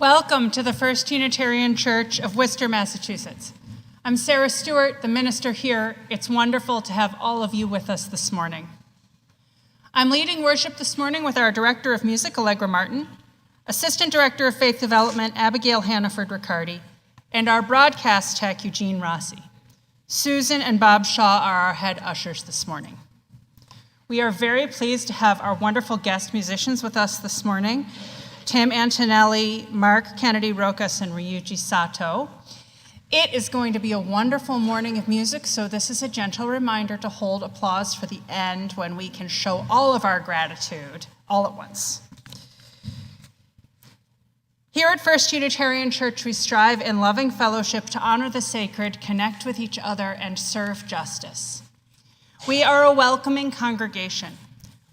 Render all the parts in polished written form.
Welcome to the First Unitarian Church of Worcester, Massachusetts. I'm Sarah Stewart, the minister here. It's wonderful to have all of you with us this morning. I'm leading worship this morning with our Director of Music, Allegra Martin, Assistant Director of Faith Development, Abigail Hannaford-Riccardi, and our broadcast tech, Eugene Rossi. Susan and Bob Shaw are our head ushers this morning. We are very pleased to have our wonderful guest musicians with us this morning, Tim Antonelli, Mark Kennedy Rokas, and Ryuji Sato. It is going to be a wonderful morning of music, so this is a gentle reminder to hold applause for the end when we can show all of our gratitude all at once. Here at First Unitarian Church, we strive in loving fellowship to honor the sacred, connect with each other, and serve justice. We are a welcoming congregation.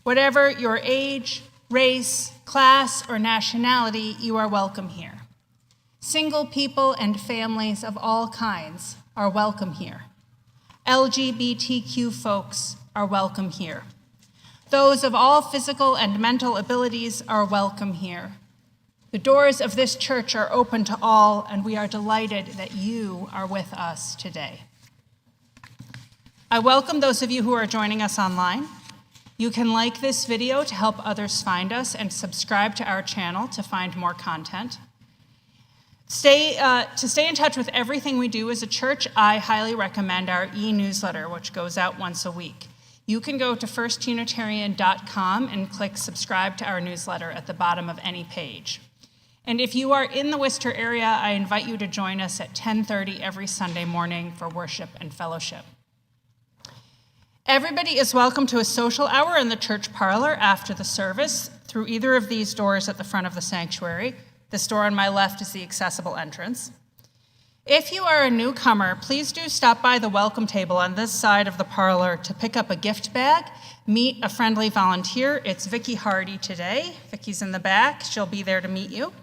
Whatever your age, race, class, or nationality, you are welcome here. Single people and families of all kinds are welcome here. LGBTQ folks are welcome here. Those of all physical and mental abilities are welcome here. The doors of this church are open to all, and we are delighted that you are with us today. I welcome those of you who are joining us online. You can like this video to help others find us and subscribe to our channel to find more content. To stay in touch with everything we do as a church, I highly recommend our e-newsletter, which goes out once a week. You can go to firstunitarian.com and click subscribe to our newsletter at the bottom of any page. And if you are in the Worcester area, I invite you to join us at 10:30 every Sunday morning for worship and fellowship. Everybody is welcome to a social hour in the church parlor after the service through either of these doors at the front of the sanctuary. This door on my left is the accessible entrance. If you are a newcomer, please do stop by the welcome table on this side of the parlor to pick up a gift bag, meet a friendly volunteer. It's Vicki Hardy today. Vicki's in the back. She'll be there to meet you.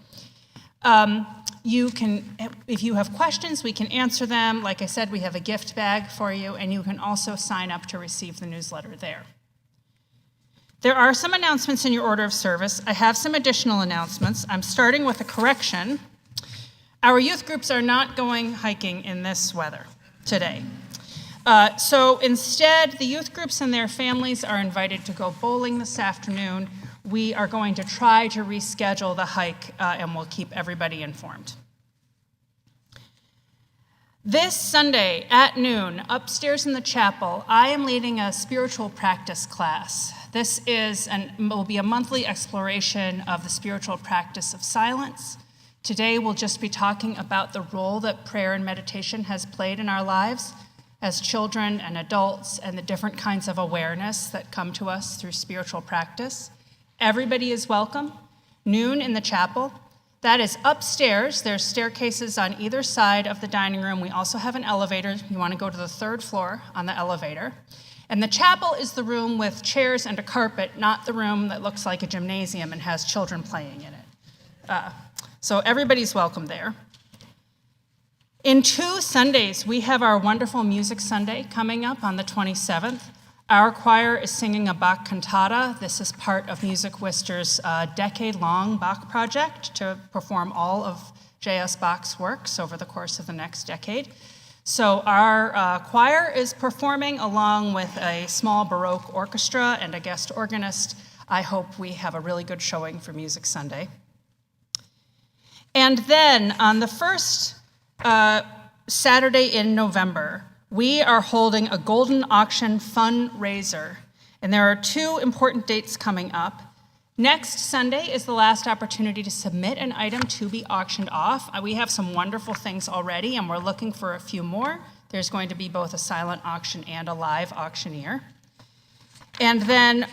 You can, if you have questions, we can answer them. Like I said, we have a gift bag for you, and you can also sign up to receive the newsletter there. There are some announcements in your order of service. I have some additional announcements. I'm starting with a correction. Our youth groups are not going hiking in this weather today. So instead, the youth groups and their families are invited to go bowling this afternoon. We are going to try to reschedule the hike, and we'll keep everybody informed. This Sunday at noon, upstairs in the chapel, I am leading a spiritual practice class. This will be a monthly exploration of the spiritual practice of silence. Today, we'll just be talking about the role that prayer and meditation has played in our lives as children and adults, and the different kinds of awareness that come to us through spiritual practice. Everybody is welcome. Noon in the chapel. That is upstairs. There's staircases on either side of the dining room. We also have an elevator. You want to go to the third floor on the elevator. And the chapel is the room with chairs and a carpet, not the room that looks like a gymnasium and has children playing in it. So everybody's welcome there. In 2 Sundays, we have our wonderful Music Sunday coming up on the 27th. Our choir is singing a Bach cantata. This is part of Music Worcester's decade-long Bach project to perform all of J.S. Bach's works over the course of the next decade. So our choir is performing along with a small Baroque orchestra and a guest organist. I hope we have a really good showing for Music Sunday. And then on the first Saturday in November, we are holding a golden auction fundraiser, and there are 2 important dates coming up. Next Sunday is the last opportunity to submit an item to be auctioned off. We have some wonderful things already, and we're looking for a few more. There's going to be both a silent auction and a live auctioneer. And then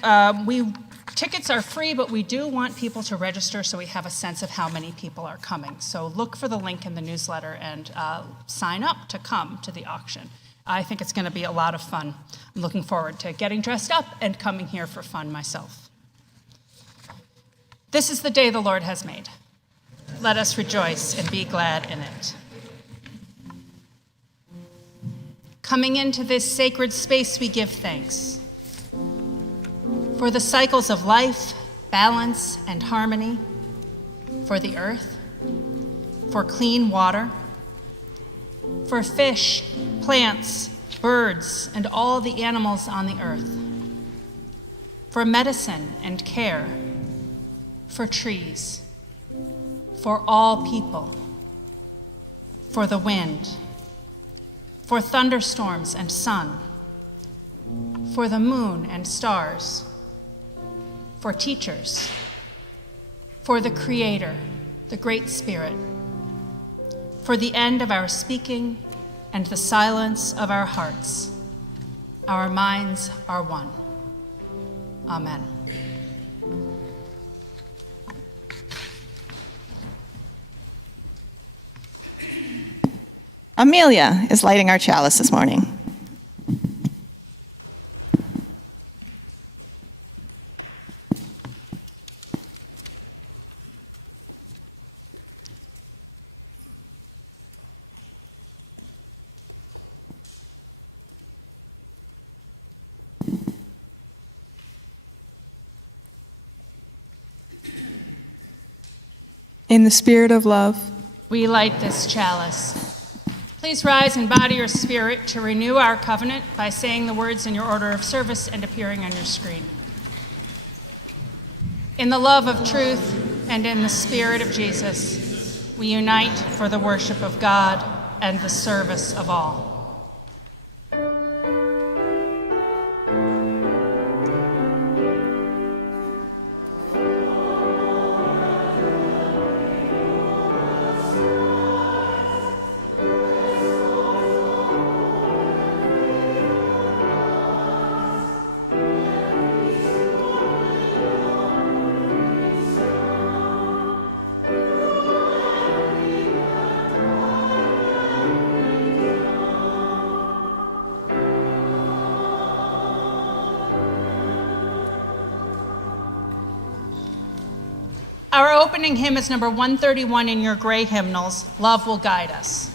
tickets are free, but we do want people to register so we have a sense of how many people are coming. So look for the link in the newsletter and sign up to come to the auction. I think it's going to be a lot of fun. I'm looking forward to getting dressed up and coming here for fun myself. This is the day the Lord has made. Let us rejoice and be glad in it. Coming into this sacred space, we give thanks for the cycles of life, balance, and harmony, for the earth, for clean water, for fish, plants, birds, and all the animals on the earth, for medicine and care, for trees, for all people, for the wind, for thunderstorms and sun, for the moon and stars, for teachers, for the Creator, the Great Spirit, for the end of our speaking and the silence of our hearts. Our minds are one. Amen. Amelia is lighting our chalice this morning. In the spirit of love, we light this chalice. Please rise in body or spirit to renew our covenant by saying the words in your order of service and appearing on your screen. In the love of truth and in the spirit of Jesus, we unite for the worship of God and the service of all. Our opening hymn is number 131 in your gray hymnals, Love Will Guide Us.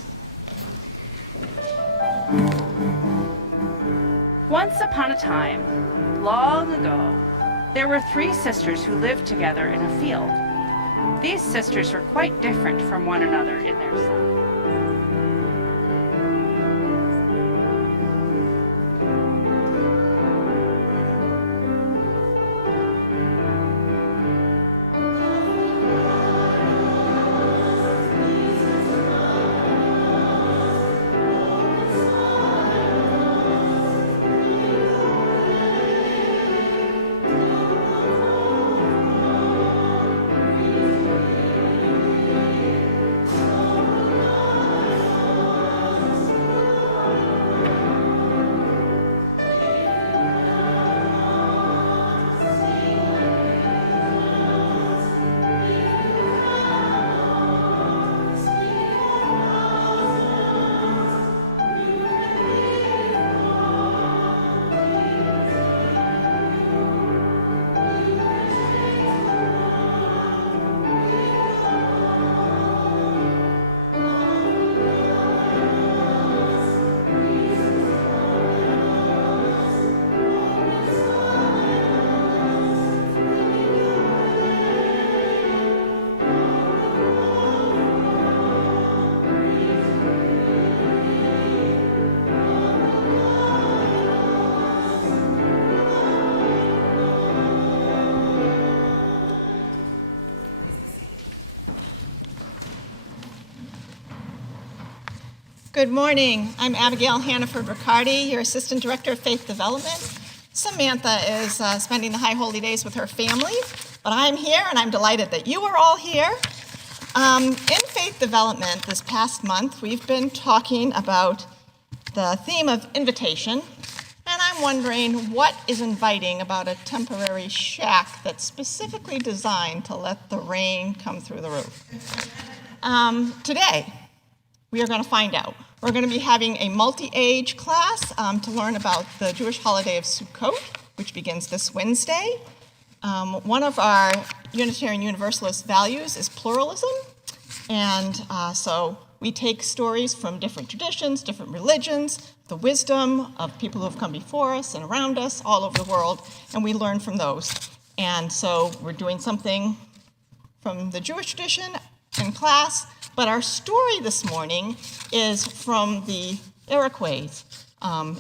Once upon a time, long ago, there were 3 sisters who lived together in a field. These sisters were quite different from one another in their size. good morning. I'm Abigail Hannaford-Riccardi, your Assistant Director of Faith Development. Samantha is spending the High Holy Days with her family, but I'm here and I'm delighted that you are all here. In Faith Development this past month, we've been talking about the theme of invitation, and I'm wondering what is inviting about a temporary shack that's specifically designed to let the rain come through the roof. Today, we are going to find out. We're going to be having a multi-age class to learn about the Jewish holiday of Sukkot, which begins this Wednesday. One of our Unitarian Universalist values is pluralism, and so we take stories from different traditions, different religions, the wisdom of people who have come before us and around us all over the world, and we learn from those. And so we're doing something from the Jewish tradition in class, but our story this morning is from the Iroquois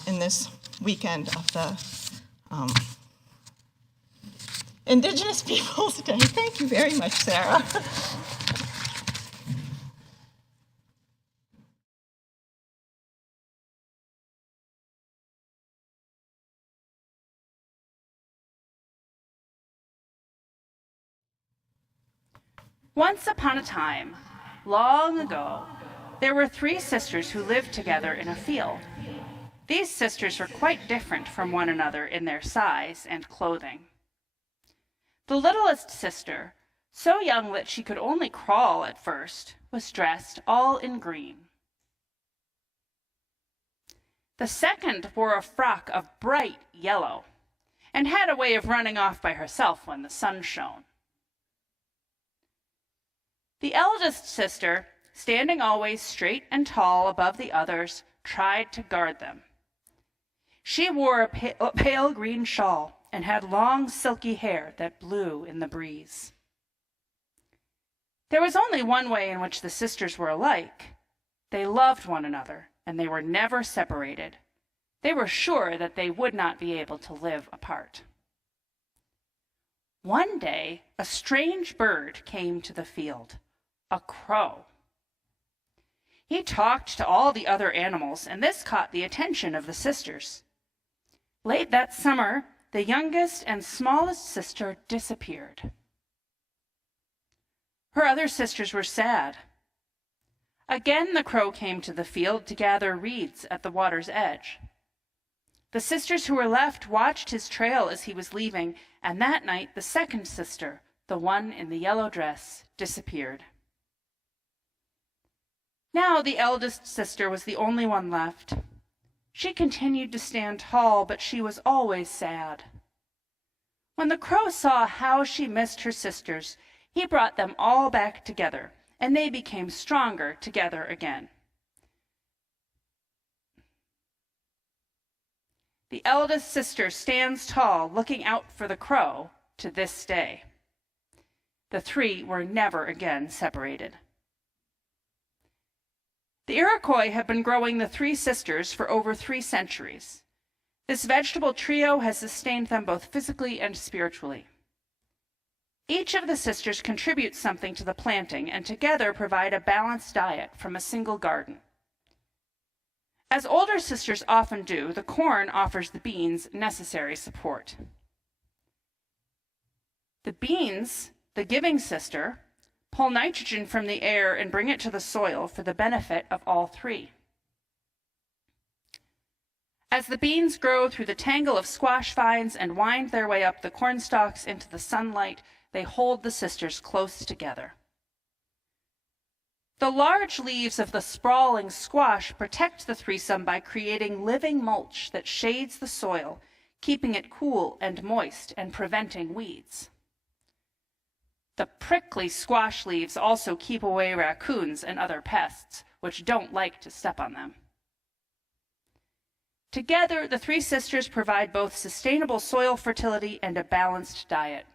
in this weekend of the Indigenous Peoples Day. Thank you very much, Sarah. Once upon a time, long ago, there were 3 sisters who lived together in a field. These sisters were quite different from one another in their size and clothing. The littlest sister, so young that she could only crawl at first, was dressed all in green. The second wore a frock of bright yellow and had a way of running off by herself when the sun shone. The eldest sister, standing always straight and tall above the others, tried to guard them. She wore a pale green shawl and had long silky hair that blew in the breeze. There was only one way in which the sisters were alike. They loved one another, and they were never separated. They were sure that they would not be able to live apart. One day, a strange bird came to the field. A crow. He talked to all the other animals, and this caught the attention of the sisters. Late that summer, the youngest and smallest sister disappeared. Her other sisters were sad. Again the crow came to the field to gather reeds at the water's edge. The sisters who were left watched his trail as he was leaving, and that night the second sister, the one in the yellow dress, disappeared. Now the eldest sister was the only one left. She continued to stand tall, but she was always sad. When the crow saw how she missed her sisters, he brought them all back together, and they became stronger together again. The eldest sister stands tall, looking out for the crow to this day. The 3 were never again separated. The Iroquois have been growing the 3 sisters for over 3 centuries. This vegetable trio has sustained them both physically and spiritually. Each of the sisters contributes something to the planting and together provide a balanced diet from a single garden. As older sisters often do, the corn offers the beans necessary support. The beans, the giving sister, pull nitrogen from the air and bring it to the soil for the benefit of all 3. As the beans grow through the tangle of squash vines and wind their way up the corn stalks into the sunlight, they hold the sisters close together. The large leaves of the sprawling squash protect the threesome by creating living mulch that shades the soil, keeping it cool and moist and preventing weeds. The prickly squash leaves also keep away raccoons and other pests, which don't like to step on them. Together, the 3 sisters provide both sustainable soil fertility and a balanced diet.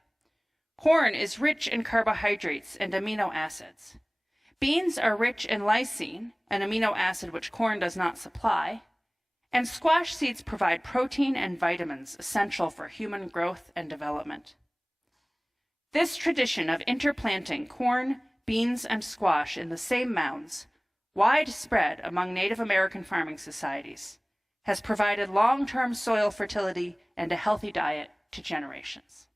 Corn is rich in carbohydrates and amino acids. Beans are rich in lysine, an amino acid which corn does not supply, and squash seeds provide protein and vitamins essential for human growth and development. This tradition of interplanting corn, beans, and squash in the same mounds, widespread among Native American farming societies, has provided long-term soil fertility and a healthy diet to generations.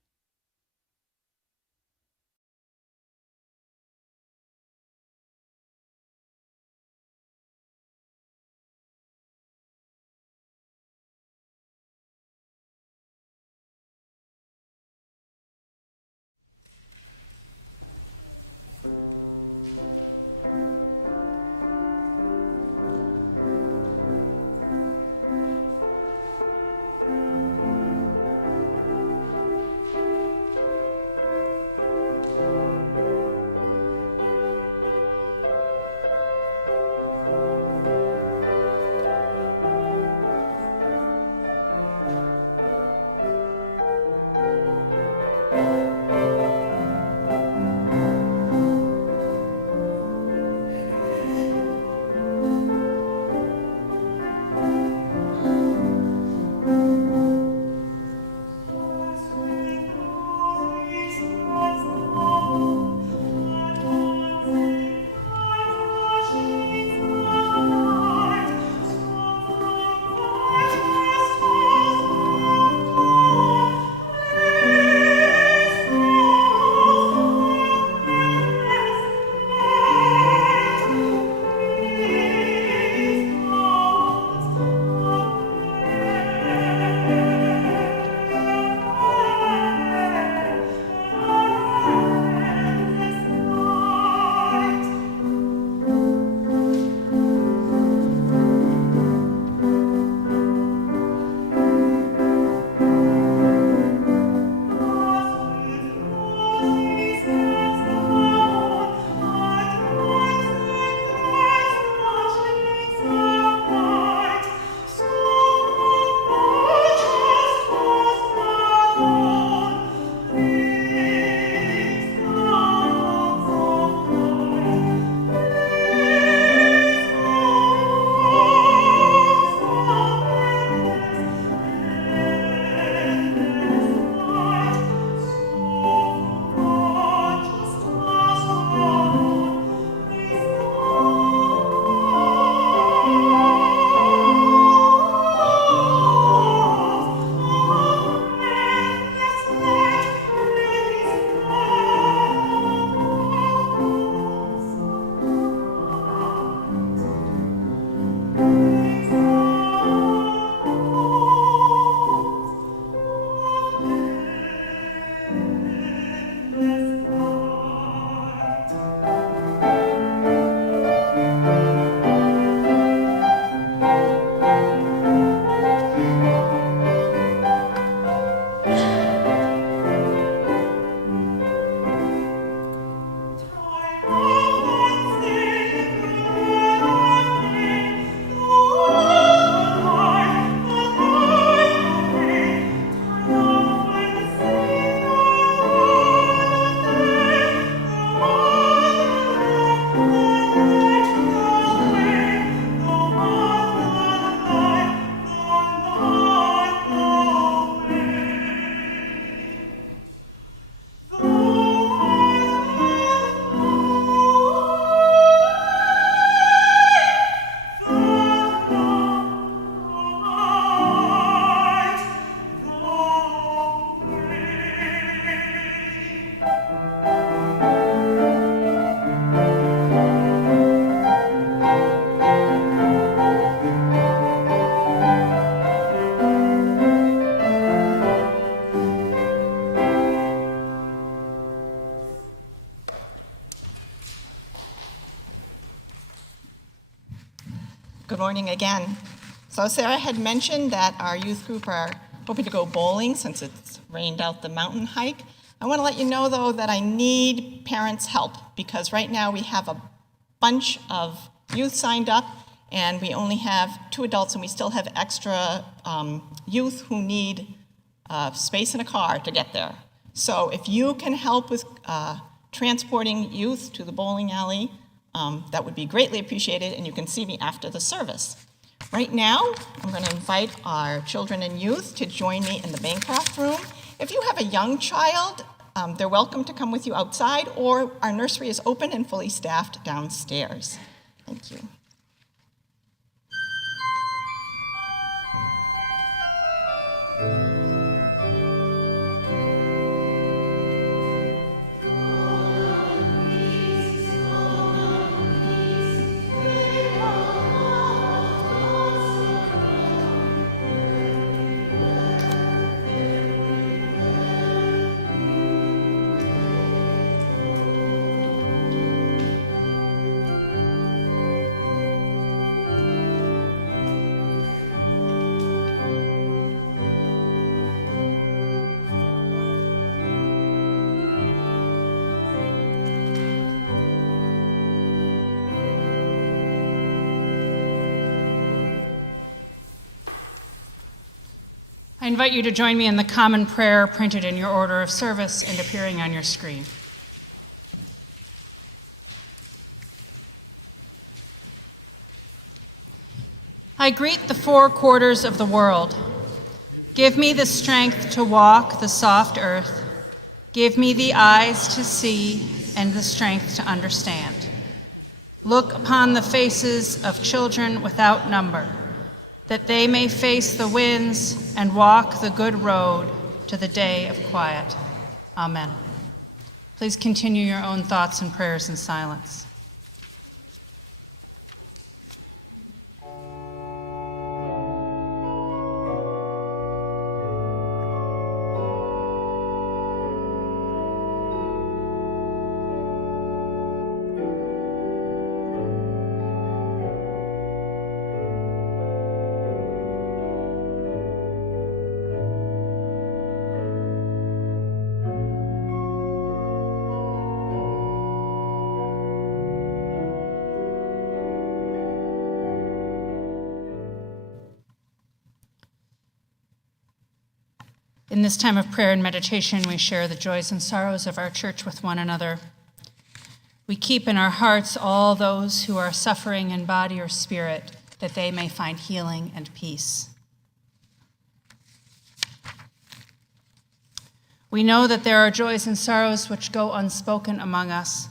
Good morning again. So Sarah had mentioned that our youth group are hoping to go bowling since it's rained out the mountain hike. I want to let you know, though, that I need parents' help because right now we have a bunch of youth signed up and we only have 2 adults and we still have extra youth who need space in a car to get there. So if you can help with transporting youth to the bowling alley, that would be greatly appreciated, and you can see me after the service. Right now, I'm going to invite our children and youth to join me in the Bancroft room. If you have a young child, they're welcome to come with you outside, or our nursery is open and fully staffed downstairs. Thank you. I invite you to join me in the common prayer printed in your order of service and appearing on your screen. I greet the 4 quarters of the world. Give me the strength to walk the soft earth. Give me the eyes to see and the strength to understand. Look upon the faces of children without number, that they may face the winds and walk the good road to the day of quiet. Amen. Please continue your own thoughts and prayers in silence. In this time of prayer and meditation, we share the joys and sorrows of our church with one another. We keep in our hearts all those who are suffering in body or spirit, that they may find healing and peace. We know that there are joys and sorrows which go unspoken among us,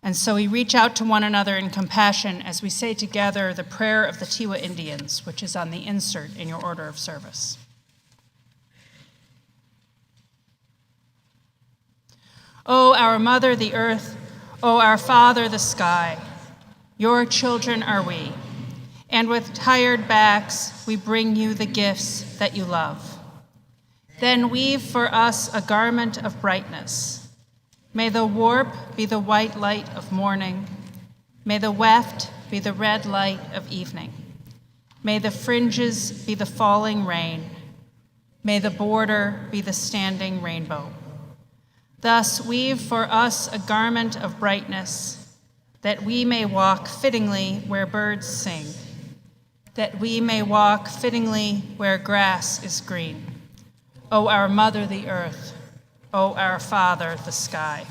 and so we reach out to one another in compassion as we say together the prayer of the Tiwa Indians, which is on the insert in your order of service. O our Mother, the earth, O our Father, the sky, your children are we, and with tired backs we bring you the gifts that you love. Then weave for us a garment of brightness. May the warp be the white light of morning. May the weft be the red light of evening. May the fringes be the falling rain. May the border be the standing rainbow. Thus weave for us a garment of brightness, that we may walk fittingly where birds sing, that we may walk fittingly where grass is green. O our Mother, the earth, O our Father, the sky.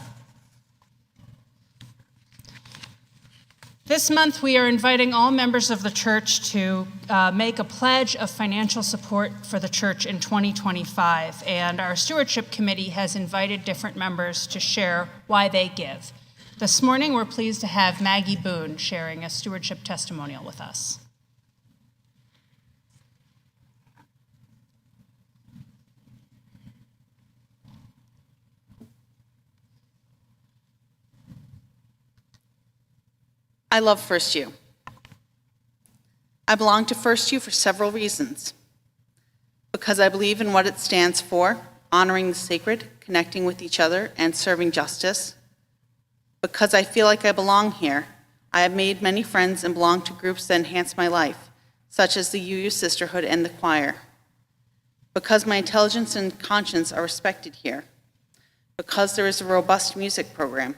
This month, we are inviting all members of the church to make a pledge of financial support for the church in 2025, and our Stewardship Committee has invited different members to share why they give. This morning, we're pleased to have Maggie Boone sharing a Stewardship Testimonial with us. I love First U. I belong to First U for several reasons. Because I believe in what it stands for, honoring the sacred, connecting with each other, and serving justice. Because I feel like I belong here. I have made many friends and belong to groups that enhance my life, such as the UU Sisterhood and the choir. Because my intelligence and conscience are respected here. Because there is a robust music program.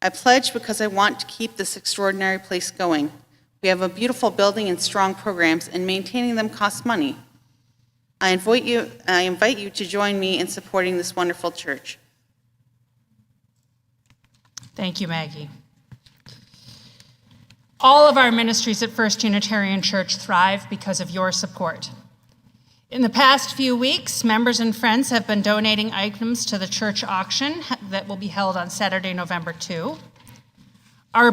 I pledge because I want to keep this extraordinary place going. We have a beautiful building and strong programs, and maintaining them costs money. I invite you to join me in supporting this wonderful church. Thank you, Maggie. All of our ministries at First Unitarian Church thrive because of your support. In the past few weeks, members and friends have been donating items to the church auction that will be held on Saturday, November 2.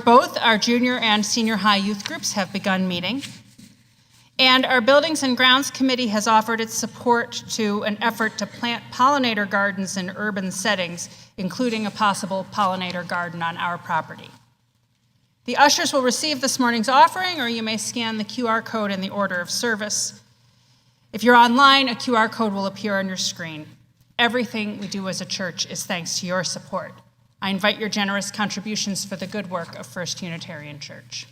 Both our junior and senior high youth groups have begun meeting. And our Buildings and Grounds Committee has offered its support to an effort to plant pollinator gardens in urban settings, including a possible pollinator garden on our property. The ushers will receive this morning's offering, or you may scan the QR code in the order of service. If you're online, a QR code will appear on your screen. Everything we do as a church is thanks to your support. I invite your generous contributions for the good work of First Unitarian Church.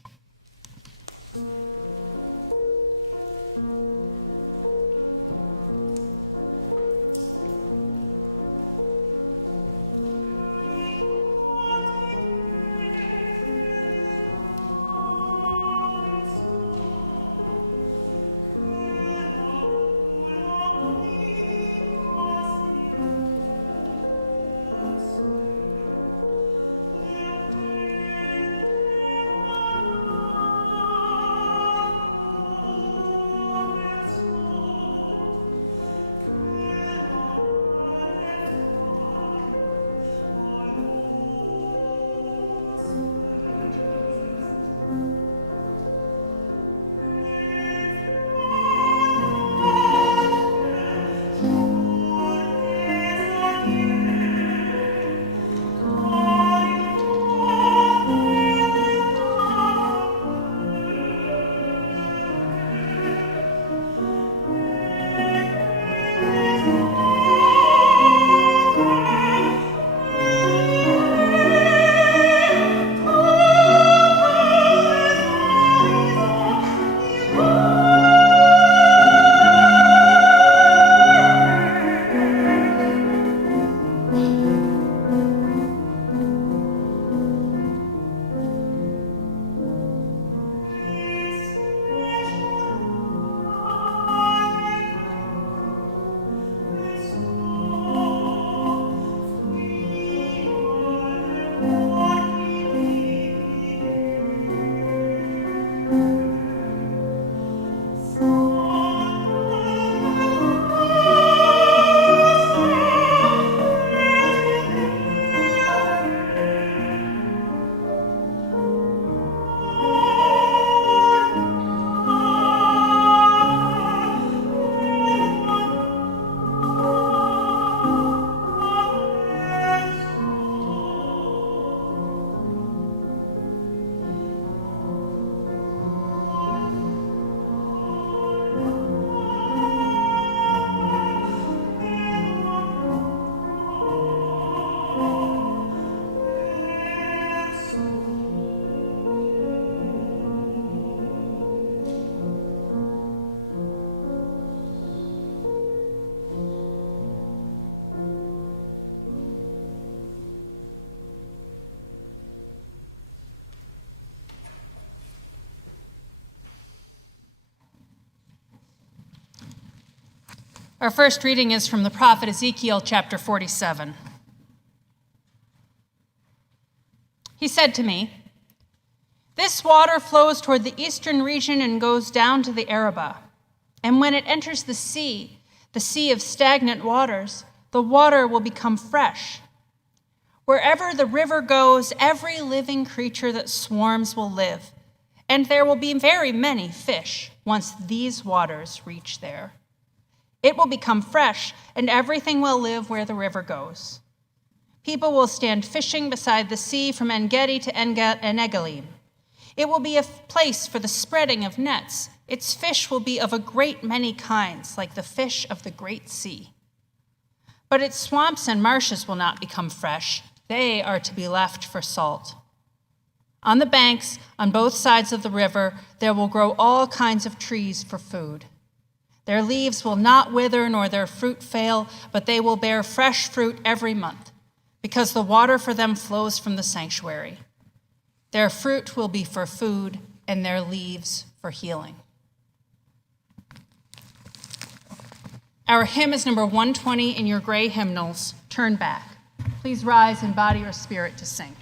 Our first reading is from the prophet Ezekiel, chapter 47. He said to me, "This water flows toward the eastern region and goes down to the Arabah. And when it enters the sea of stagnant waters, the water will become fresh. Wherever the river goes, every living creature that swarms will live, and there will be very many fish once these waters reach there. It will become fresh, and everything will live where the river goes. People will stand fishing beside the sea from En-Gedi to En-Eglaim. It will be a place for the spreading of nets. Its fish will be of a great many kinds, like the fish of the great sea. But its swamps and marshes will not become fresh. They are to be left for salt. On the banks, on both sides of the river, there will grow all kinds of trees for food. Their leaves will not wither nor their fruit fail, but they will bear fresh fruit every month, because the water for them flows from the sanctuary. Their fruit will be for food, and their leaves for healing. Our hymn is number 120 in your gray hymnals. Turn back. Please rise in body or spirit to sing.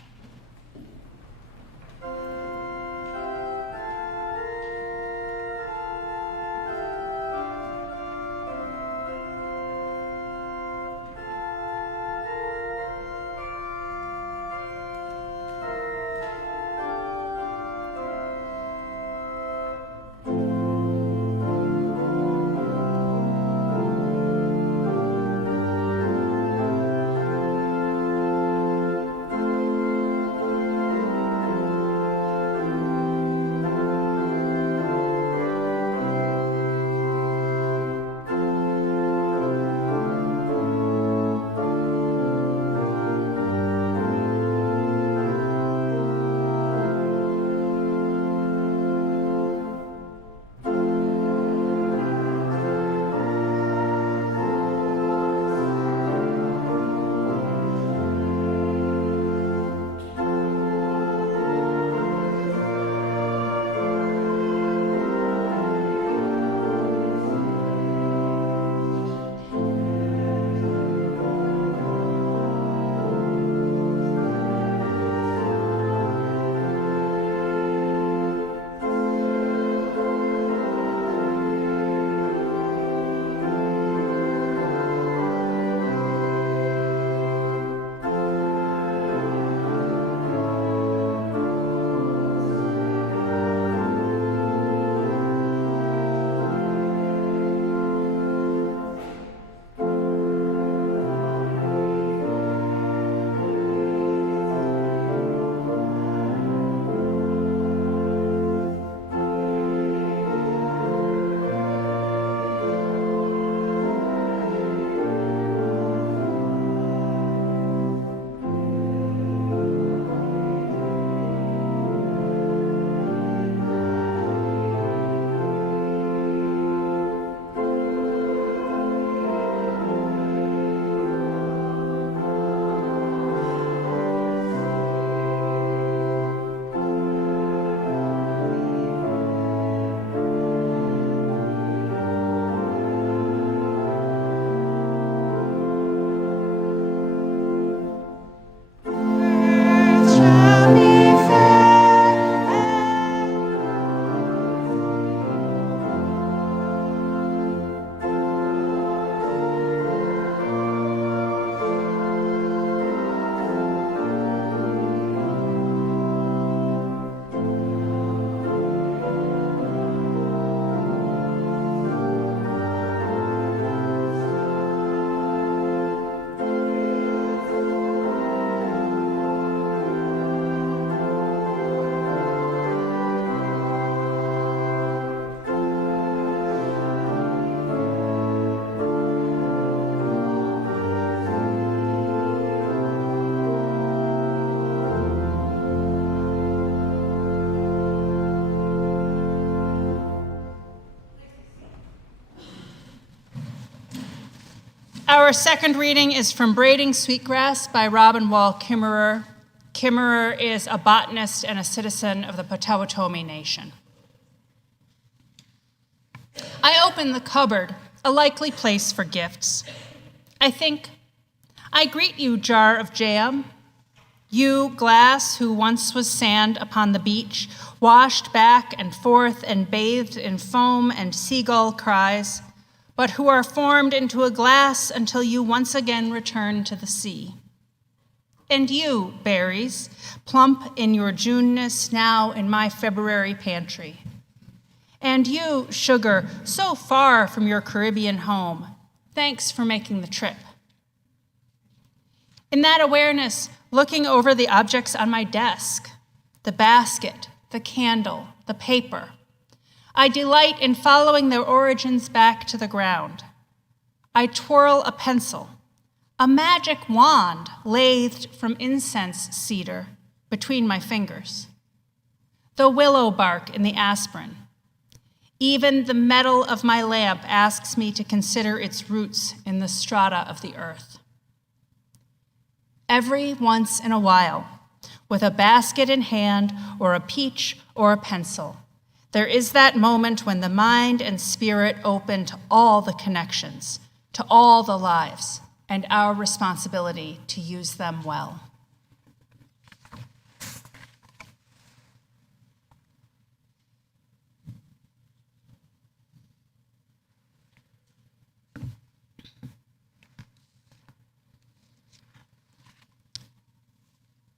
Our second reading is from Braiding Sweetgrass by Robin Wall Kimmerer. Kimmerer is a botanist and a citizen of the Potawatomi Nation. I open the cupboard, a likely place for gifts. I think, I greet you, jar of jam. You, glass, who once was sand upon the beach, washed back and forth and bathed in foam and seagull cries, but who are formed into a glass until you once again return to the sea. And you, berries, plump in your Juneness now in my February pantry. And you, sugar, so far from your Caribbean home, thanks for making the trip. In that awareness, looking over the objects on my desk, the basket, the candle, the paper, I delight in following their origins back to the ground. I twirl a pencil, a magic wand lathed from incense cedar, between my fingers. the willow bark in the aspen. Even the metal of my lamp asks me to consider its roots in the strata of the earth. Every once in a while, with a basket in hand or a peach or a pencil, there is that moment when the mind and spirit open to all the connections, to all the lives, and our responsibility to use them well.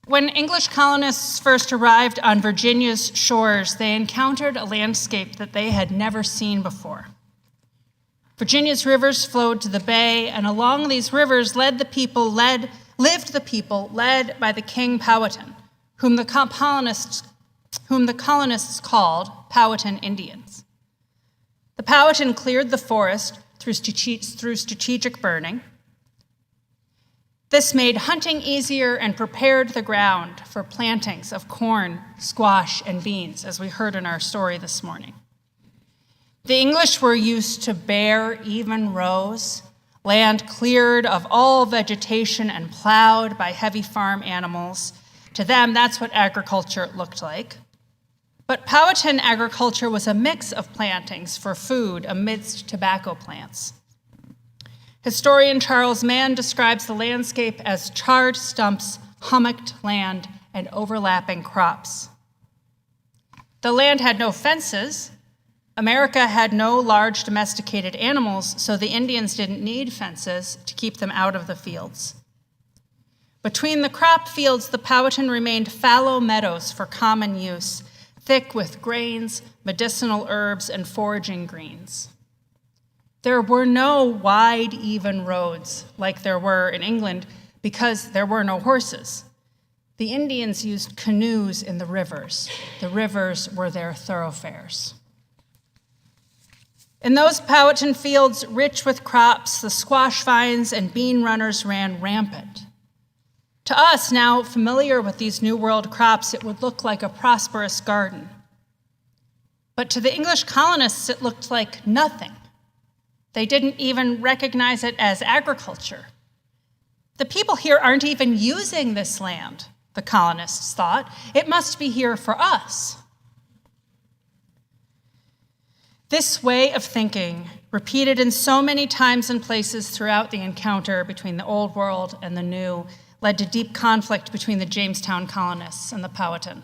When English colonists first arrived on Virginia's shores, they encountered a landscape that they had never seen before. Virginia's rivers flowed to the bay, and along these rivers lived the people led by the King Powhatan, whom the colonists called Powhatan Indians. The Powhatan cleared the forest through strategic burning. This made hunting easier and prepared the ground for plantings of corn, squash, and beans, as we heard in our story this morning. The English were used to bare, even rows, land cleared of all vegetation and plowed by heavy farm animals. To them, that's what agriculture looked like. But Powhatan agriculture was a mix of plantings for food amidst tobacco plants. Historian Charles Mann describes the landscape as charred stumps, hummocked land, and overlapping crops. The land had no fences. America had no large domesticated animals, so the Indians didn't need fences to keep them out of the fields. Between the crop fields, the Powhatan remained fallow meadows for common use, thick with grains, medicinal herbs, and foraging greens. There were no wide, even roads like there were in England because there were no horses. The Indians used canoes in the rivers. The rivers were their thoroughfares. In those Powhatan fields rich with crops, the squash vines and bean runners ran rampant. To us, now familiar with these New World crops, it would look like a prosperous garden. But to the English colonists, it looked like nothing. They didn't even recognize it as agriculture. The people here aren't even using this land, the colonists thought. It must be here for us. This way of thinking, repeated in so many times and places throughout the encounter between the Old World and the New, led to deep conflict between the Jamestown colonists and the Powhatan.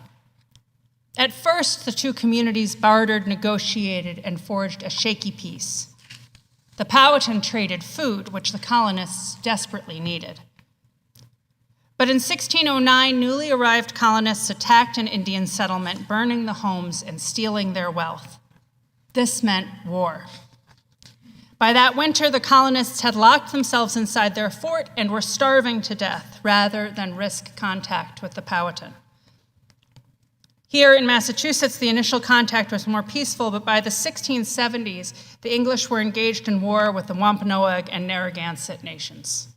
At first, the two communities bartered, negotiated, and forged a shaky peace. The Powhatan traded food, which the colonists desperately needed. But in 1609, newly arrived colonists attacked an Indian settlement, burning the homes and stealing their wealth. This meant war. By that winter, the colonists had locked themselves inside their fort and were starving to death rather than risk contact with the Powhatan. Here in Massachusetts, the initial contact was more peaceful, but by the 1670s, the English were engaged in war with the Wampanoag and Narragansett nations.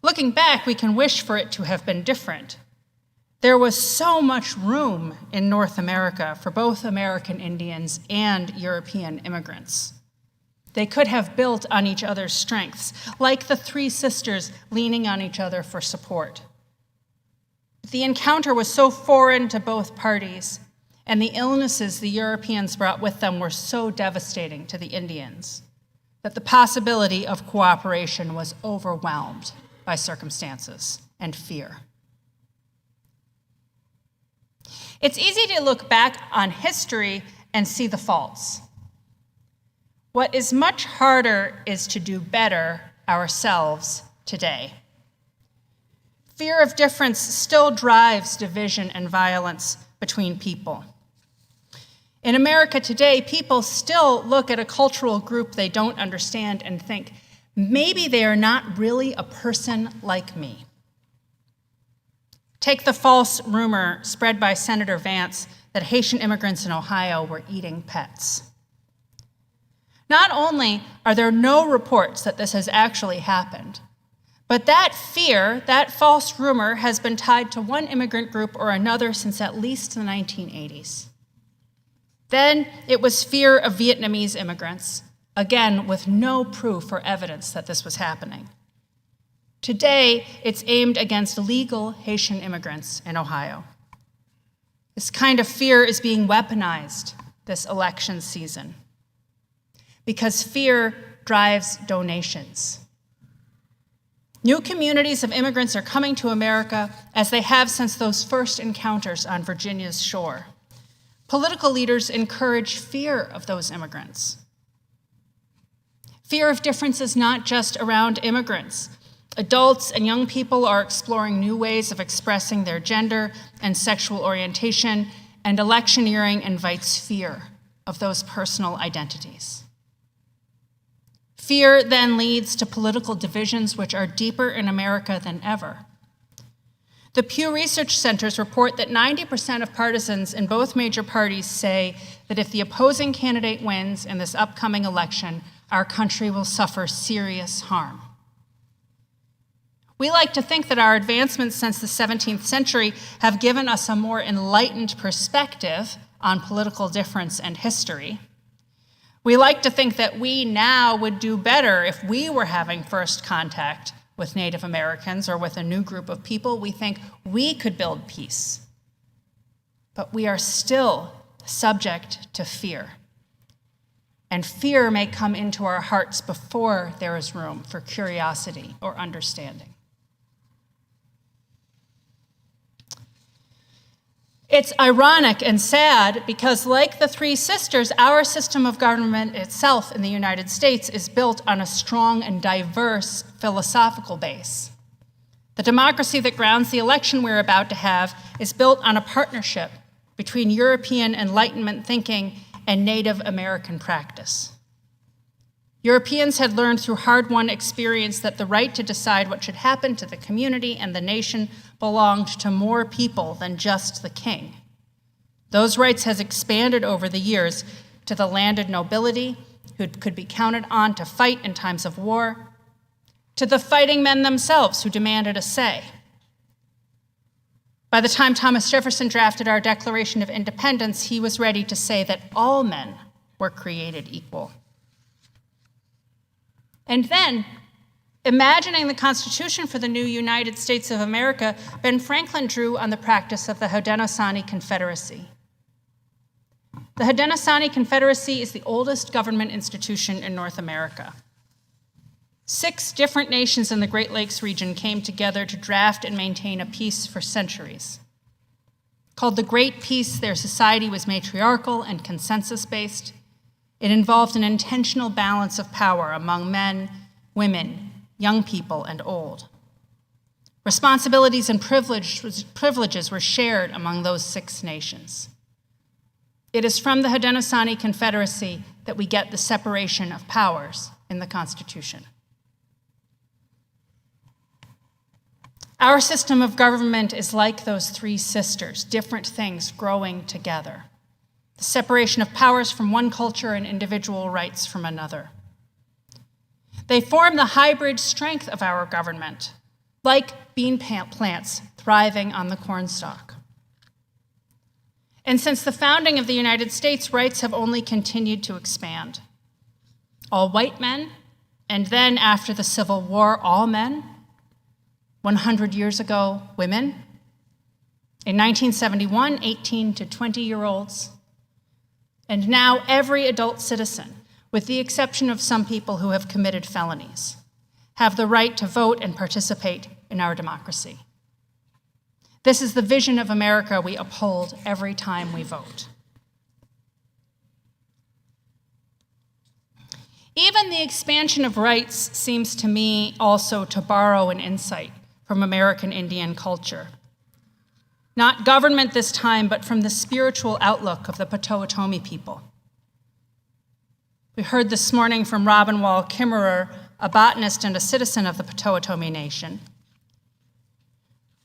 Looking back, we can wish for it to have been different. There was so much room in North America for both American Indians and European immigrants. They could have built on each other's strengths, like the three sisters leaning on each other for support. The encounter was so foreign to both parties, and the illnesses the Europeans brought with them were so devastating to the Indians, that the possibility of cooperation was overwhelmed by circumstances and fear. It's easy to look back on history and see the faults. What is much harder is to do better ourselves today. Fear of difference still drives division and violence between people. In America today, people still look at a cultural group they don't understand and think, maybe they are not really a person like me. Take the false rumor spread by Senator Vance that Haitian immigrants in Ohio were eating pets. Not only are there no reports that this has actually happened, But that fear, that false rumor, has been tied to one immigrant group or another since at least the 1980s. Then it was fear of Vietnamese immigrants, again with no proof or evidence that this was happening. Today, it's aimed against legal Haitian immigrants in Ohio. This kind of fear is being weaponized this election season because fear drives donations. New communities of immigrants are coming to America as they have since those first encounters on Virginia's shore. Political leaders encourage fear of those immigrants. Fear of differences not just around immigrants. Adults and young people are exploring new ways of expressing their gender and sexual orientation, and electioneering invites fear of those personal identities. Fear then leads to political divisions which are deeper in America than ever. The Pew Research Centers report that 90% of partisans in both major parties say that if the opposing candidate wins in this upcoming election, our country will suffer serious harm. We like to think that our advancements since the 17th century have given us a more enlightened perspective on political difference and history. We like to think that we now would do better if we were having first contact with Native Americans or with a new group of people. We think we could build peace. But we are still subject to fear. And fear may come into our hearts before there is room for curiosity or understanding. It's ironic and sad because, like the Three Sisters, our system of government itself in the United States is built on a strong and diverse philosophical base. The democracy that grounds the election we're about to have is built on a partnership between European Enlightenment thinking and Native American practice. Europeans had learned through hard-won experience that the right to decide what should happen to the community and the nation belonged to more people than just the king. Those rights has expanded over the years to the landed nobility, who could be counted on to fight in times of war, to the fighting men themselves who demanded a say. By the time Thomas Jefferson drafted our Declaration of Independence, he was ready to say that all men were created equal. And then, imagining the Constitution for the new United States of America, Ben Franklin drew on the practice of the Haudenosaunee Confederacy. The Haudenosaunee Confederacy is the oldest government institution in North America. 6 different nations in the Great Lakes region came together to draft and maintain a peace for centuries. Called the Great Peace, their society was matriarchal and consensus-based. It involved an intentional balance of power among men, women, young people, and old. Responsibilities and privileges were shared among those 6 nations. It is from the Haudenosaunee Confederacy that we get the separation of powers in the Constitution. Our system of government is like those 3 sisters, different things growing together. The separation of powers from one culture and individual rights from another. They form the hybrid strength of our government, like bean plants thriving on the cornstalk. And since the founding of the United States, rights have only continued to expand. All white men, and then after the Civil War, all men. 100 years ago, women. In 1971, 18 to 20-year-olds. And now every adult citizen, with the exception of some people who have committed felonies, have the right to vote and participate in our democracy. This is the vision of America we uphold every time we vote. Even the expansion of rights seems to me also to borrow an insight from American Indian culture. Not government this time, but from the spiritual outlook of the Potawatomi people. We heard this morning from Robin Wall Kimmerer, a botanist and a citizen of the Potawatomi Nation.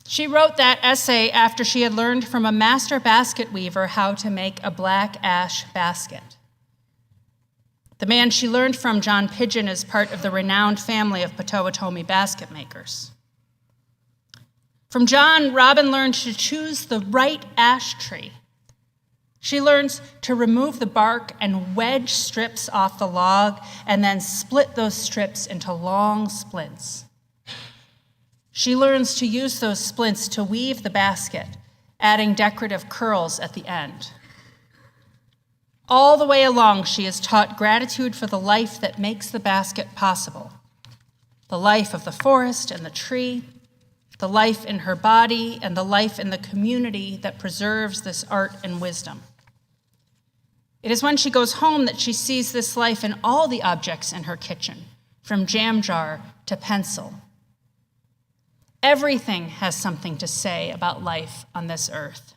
She wrote that essay after she had learned from a master basket weaver how to make a black ash basket. The man she learned from, John Pidgeon, is part of the renowned family of Potawatomi basket makers. From John, Robin learned to choose the right ash tree. She learns to remove the bark and wedge strips off the log and then split those strips into long splints. She learns to use those splints to weave the basket, adding decorative curls at the end. All the way along, she is taught gratitude for the life that makes the basket possible, the life of the forest and the tree, the life in her body, and the life in the community that preserves this art and wisdom. It is when she goes home that she sees this life in all the objects in her kitchen, from jam jar to pencil. Everything has something to say about life on this earth.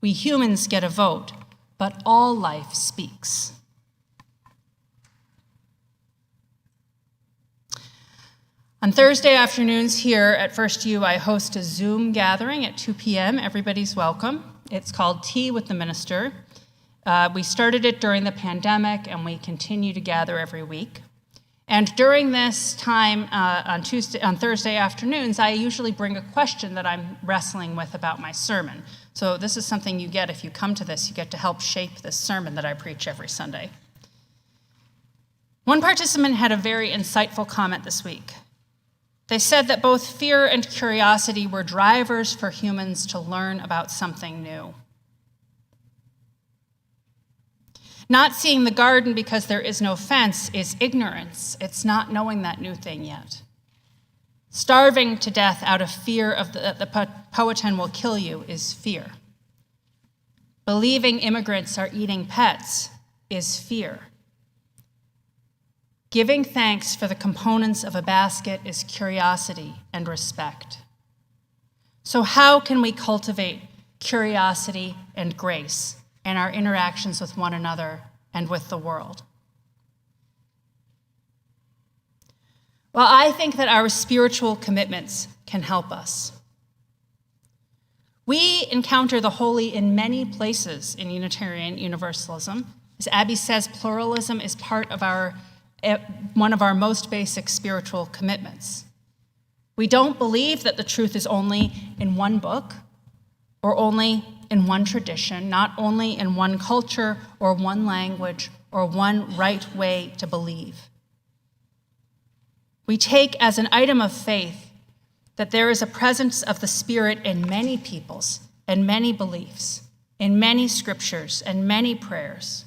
We humans get a vote, but all life speaks. On Thursday afternoons here at First U, I host a Zoom gathering at 2 p.m. Everybody's welcome. It's called Tea with the Minister. We started it during the pandemic, and we continue to gather every week. And during this time on Thursday afternoons, I usually bring a question that I'm wrestling with about my sermon. So this is something you get if you come to this. You get to help shape this sermon that I preach every Sunday. One participant had a very insightful comment this week. They said that both fear and curiosity were drivers for humans to learn about something new. Not seeing the garden because there is no fence is ignorance. It's not knowing that new thing yet. Starving to death out of fear of that the Powhatan will kill you is fear. Believing immigrants are eating pets is fear. Giving thanks for the components of a basket is curiosity and respect. So how can we cultivate curiosity and grace in our interactions with one another and with the world? Well, I think that our spiritual commitments can help us. We encounter the holy in many places in Unitarian Universalism. As Abby says, pluralism is part of one of our most basic spiritual commitments. We don't believe that the truth is only in one book or only in one tradition, not only in one culture or one language or one right way to believe. We take as an item of faith that there is a presence of the Spirit in many peoples and many beliefs, in many scriptures and many prayers.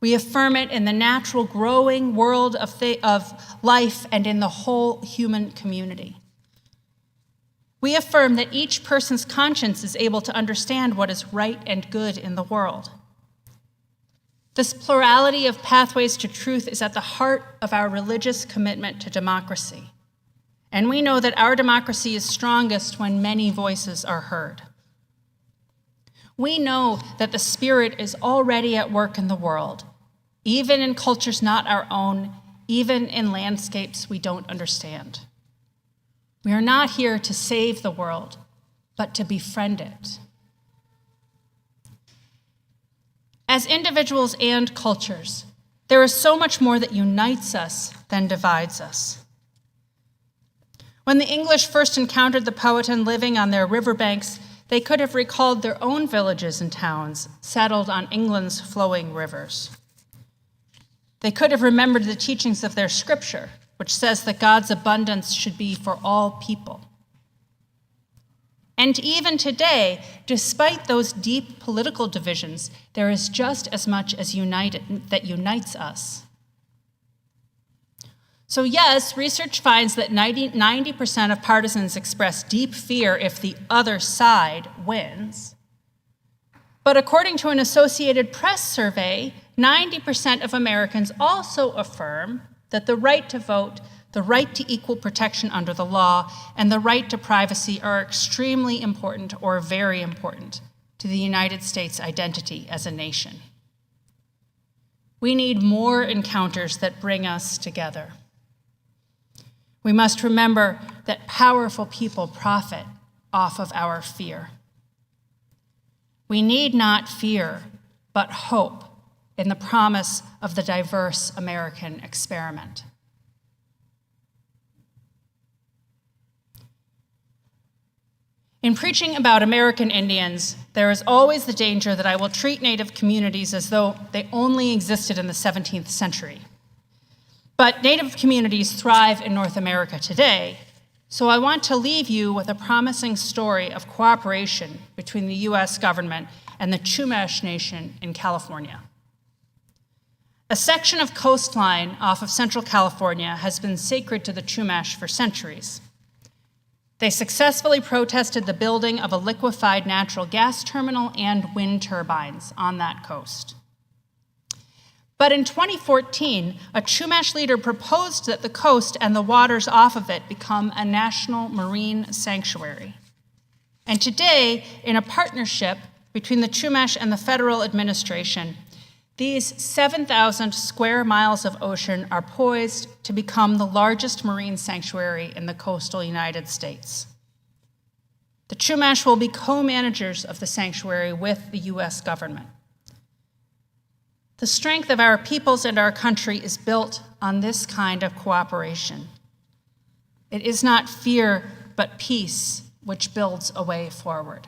We affirm it in the natural growing world of life and in the whole human community. We affirm that each person's conscience is able to understand what is right and good in the world. This plurality of pathways to truth is at the heart of our religious commitment to democracy. And we know that our democracy is strongest when many voices are heard. We know that the Spirit is already at work in the world, even in cultures not our own, even in landscapes we don't understand. We are not here to save the world, but to befriend it. As individuals and cultures, there is so much more that unites us than divides us. When the English first encountered the Powhatan living on their riverbanks, they could have recalled their own villages and towns settled on England's flowing rivers. They could have remembered the teachings of their scripture, which says that God's abundance should be for all people. And even today, despite those deep political divisions, there is just as much as that unites us. So yes, research finds that 90% of partisans express deep fear if the other side wins. But according to an Associated Press survey, 90% of Americans also affirm that the right to vote, the right to equal protection under the law, and the right to privacy are extremely important or very important to the United States identity as a nation. We need more encounters that bring us together. We must remember that powerful people profit off of our fear. We need not fear, but hope, in the promise of the diverse American experiment. In preaching about American Indians, there is always the danger that I will treat Native communities as though they only existed in the 17th century. But Native communities thrive in North America today, so I want to leave you with a promising story of cooperation between the U.S. government and the Chumash Nation in California. A section of coastline off of Central California has been sacred to the Chumash for centuries. They successfully protested the building of a liquefied natural gas terminal and wind turbines on that coast. But in 2014, a Chumash leader proposed that the coast and the waters off of it become a national marine sanctuary. And today, in a partnership between the Chumash and the federal administration, these 7,000 square miles of ocean are poised to become the largest marine sanctuary in the coastal United States. The Chumash will be co-managers of the sanctuary with the U.S. government. The strength of our peoples and our country is built on this kind of cooperation. It is not fear, but peace, which builds a way forward.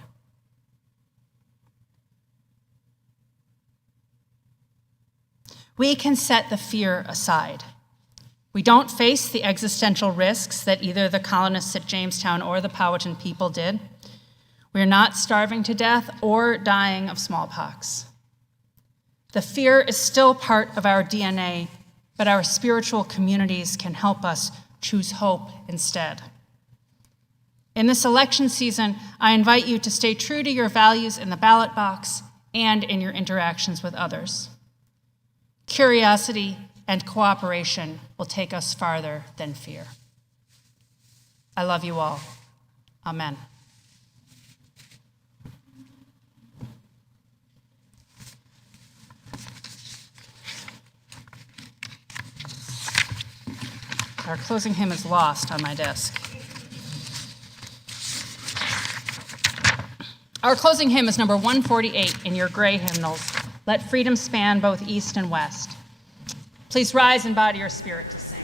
We can set the fear aside. We don't face the existential risks that either the colonists at Jamestown or the Powhatan people did. We're not starving to death or dying of smallpox. The fear is still part of our DNA, but our spiritual communities can help us choose hope instead. In this election season, I invite you to stay true to your values in the ballot box and in your interactions with others. Curiosity and cooperation will take us farther than fear. I love you all. Amen. Our closing hymn is lost on my desk. Our closing hymn is number 148 in your gray hymnals, Let Freedom Span Both East and West. Please rise and body your spirit to sing.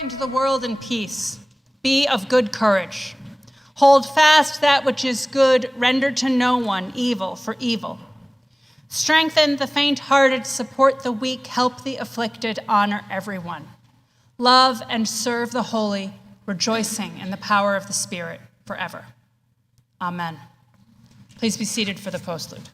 Into the world in peace. Be of good courage. Hold fast that which is good, render to no one evil for evil. Strengthen the faint-hearted, support the weak, help the afflicted, honor everyone. Love and serve the holy, rejoicing in the power of the Spirit forever. Amen. Please be seated for the postlude.